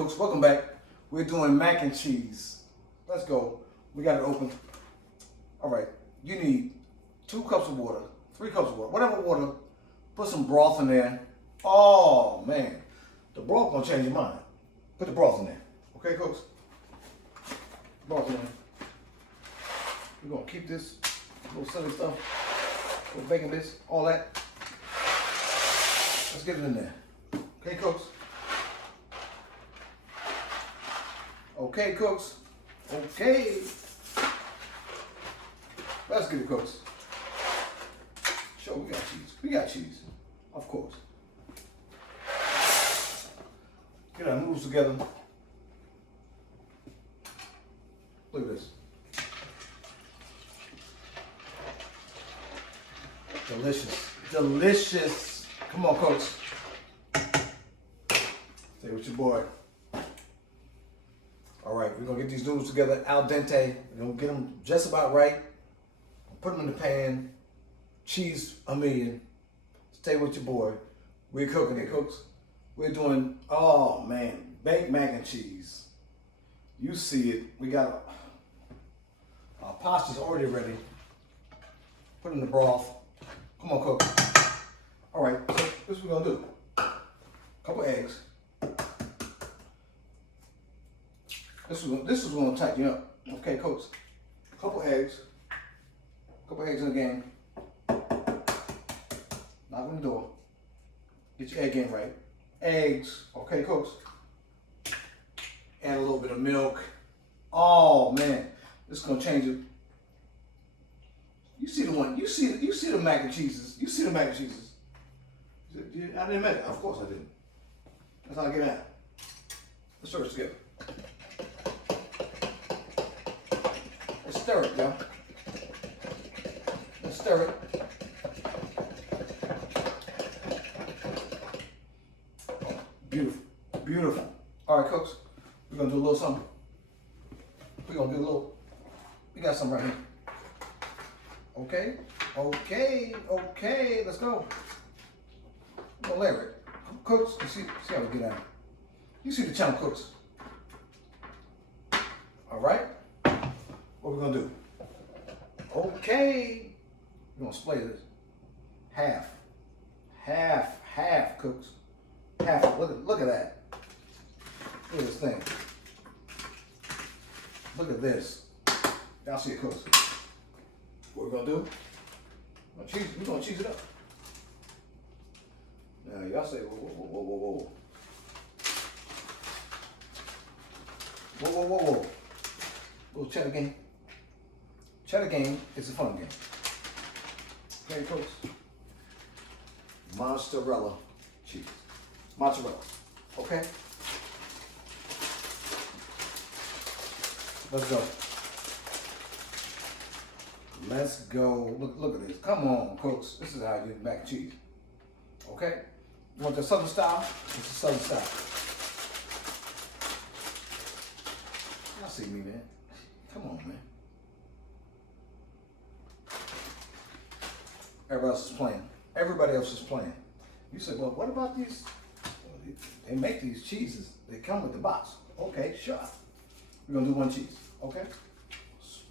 Cooks, welcome back. We're doing mac and cheese. Let's go. We got it open. All right, you need 2 cups of water, 3 cups of water, whatever water. Put some broth in there. Oh man, the broth gonna change your mind. Put the broth in there. Okay, Cooks? Broth in there. We're gonna keep this little silly stuff, little bacon bits, all that. Let's get it in there. Okay, Cooks? Okay, Cooks. Okay. Let's get it, Cooks. Sure, we got cheese. We got cheese. Of course. Get our noodles together. Look at this. Delicious. Delicious. Come on, Cooks. Stay with your boy. All right, we're gonna get these noodles together al dente. We're gonna get them just about right. Put them in the pan. Cheese a million. Stay with your boy. We're cooking it, Cooks. We're doing, oh man, baked mac and cheese. You see it. We got our pasta's already ready. Put in the broth. Come on, Cook. All right, so this is what we're gonna do. Couple eggs. This is gonna tighten you up. Okay, Cooks. Couple eggs. Couple eggs in the game. Knock on the door. Get your egg game right. Eggs. Okay, Cooks. Add a little bit of milk. Oh man, this is gonna change it. You see the one. You see the mac and cheeses. You see the mac and cheeses. I didn't make it. Of course I didn't. That's how I get out. Let's stir it together. Let's stir it, y'all. Let's stir it. Beautiful, beautiful. All right, Cooks, we're gonna do a little something. We're gonna do a little, we got something right here. Okay, okay, okay, let's go. We're gonna layer it. Cooks, see how we get out. You see the channel, Cooks. All right, what we're gonna do? Okay, we're gonna split this. Half, Cooks. Half. Look at that. Look at this thing. Look at this. Y'all see it, Cooks. What we're gonna do? We're gonna cheese it up. Now y'all say, whoa. Whoa. Little cheddar game. Cheddar game is a fun game. Okay, Cooks. Mozzarella cheese. Mozzarella. Okay? Let's go. Let's go. Look at this. Come on, Cooks. This is how you do mac and cheese. Okay? You want the southern style? It's the southern style. Y'all see me, man. Come on, man. Everybody else is playing. Everybody else is playing. You say, well, what about these? They make these cheeses. They come with the box. Okay, sure. We're going to do 1 cheese. Okay?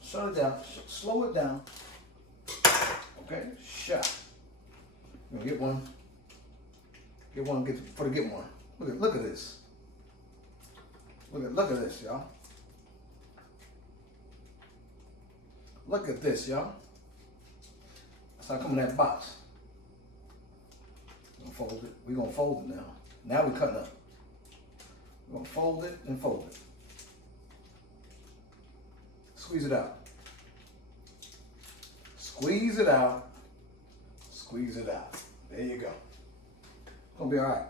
Shut it down. Slow it down. Okay? Sure. We're going to get one. Get one. Get one. Look at this. Look at this, y'all. Look at this, y'all. That's not coming in that box. We're going to fold it. We're going to fold it now. Now we're cutting up. We're going to fold it and fold it. Squeeze it out. Squeeze it out. Squeeze it out. There you go. It's going to be all right.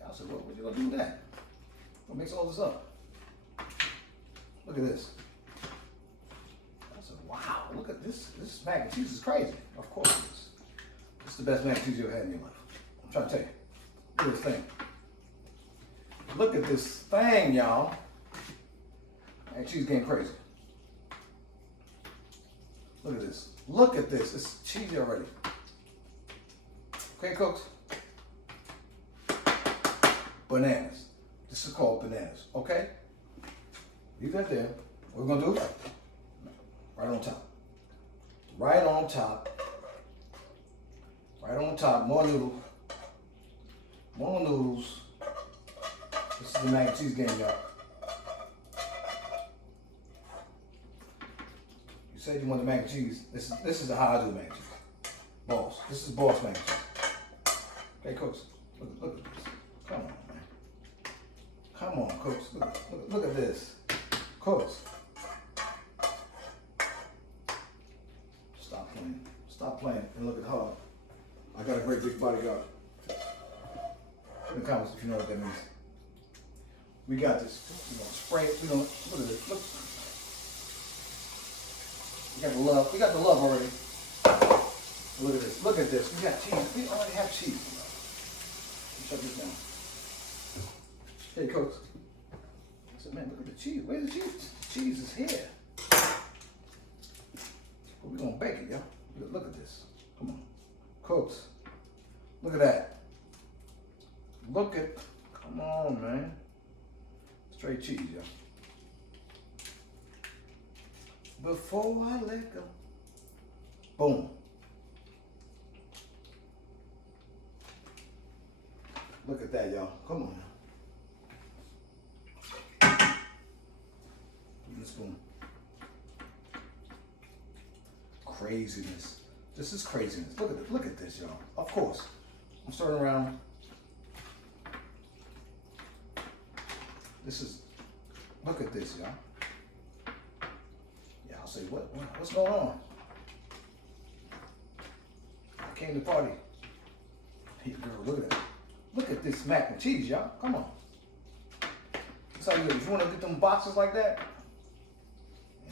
Y'all said, what you going to do with that? What mix all this up? Look at this. I said, wow, look at this. This mac and cheese is crazy. Of course it is. It's the best mac and cheese you ever had in your life. I'm trying to tell you. Look at this thing. Look at this thing, y'all. Mac and cheese getting crazy. Look at this. Look at this. It's cheesy already. Okay, Cooks? bananas. This is called bananas, okay? Leave that there. What we're gonna do? Right on top. Right on top. Right on top. More noodles. More noodles. This is the mac and cheese game, y'all. You said you want the mac and cheese. This is how I do mac and cheese. Boss. This is boss mac and cheese. Okay, Cooks. Look at this. Come on, man. Come on, Cooks. Look at this. Cooks. Stop playing. Stop playing and look at her. I got a great big bodyguard. In the comments if you know what that means. We got this. We're gonna spray it. We're gonna look at this. Look. We got the love. We got the love already. Look at this. Look at this. We got cheese. We already have cheese. Shut this down. Hey, Cooks. I said, man, look at the cheese. Where's the cheese? The cheese is here. Well, we're gonna bake it, y'all. Look at this. Come on. Cooks. Look at that. Look at. Come on, man. Straight cheese, y'all. Before I let go. Boom. Look at that, y'all. Come on now. Give me a spoon. Craziness. This is craziness. Look at this. Look at this, y'all. Of course. I'm starting around. This is. Look at this, y'all. Yeah, I'll say, what's going on? I came to party. Hey, girl, look at that. Look at this mac and cheese, y'all. Come on. That's how you do. If you want to get them boxes like that,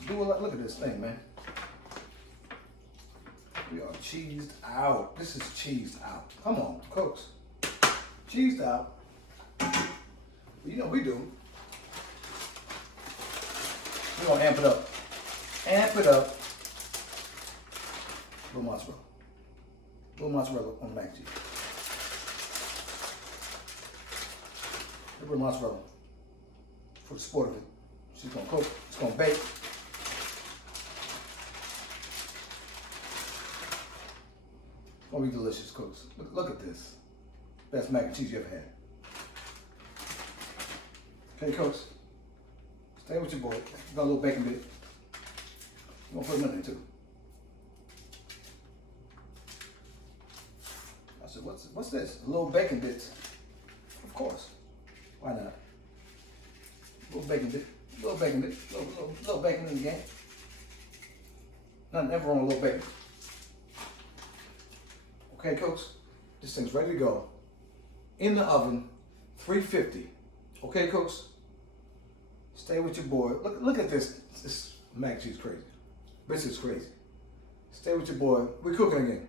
do it. Look at this thing, man. We are cheesed out. This is cheesed out. Come on, Cooks. Cheesed out. You know we do. We're gonna amp it up. Amp it up. Little mozzarella. Little mozzarella on the mac and cheese. A little mozzarella for the sport of it. She's gonna cook. It's gonna bake. It's gonna be delicious, Cooks. Look at this. Best mac and cheese you ever had. Okay, Cooks. Stay with your boy. Got a little bacon bit. I'm gonna put them in there too. I said, what's this? A little bacon bits. Of course. Why not? A little bacon bit. A little bacon bit. Little bacon in the game. Nothing ever wrong with a little bacon. Okay, Cooks. This thing's ready to go. In the oven, 350. Okay, Cooks. Stay with your boy. Look at this. This mac and cheese is crazy. This is crazy. Stay with your boy. We're cooking again.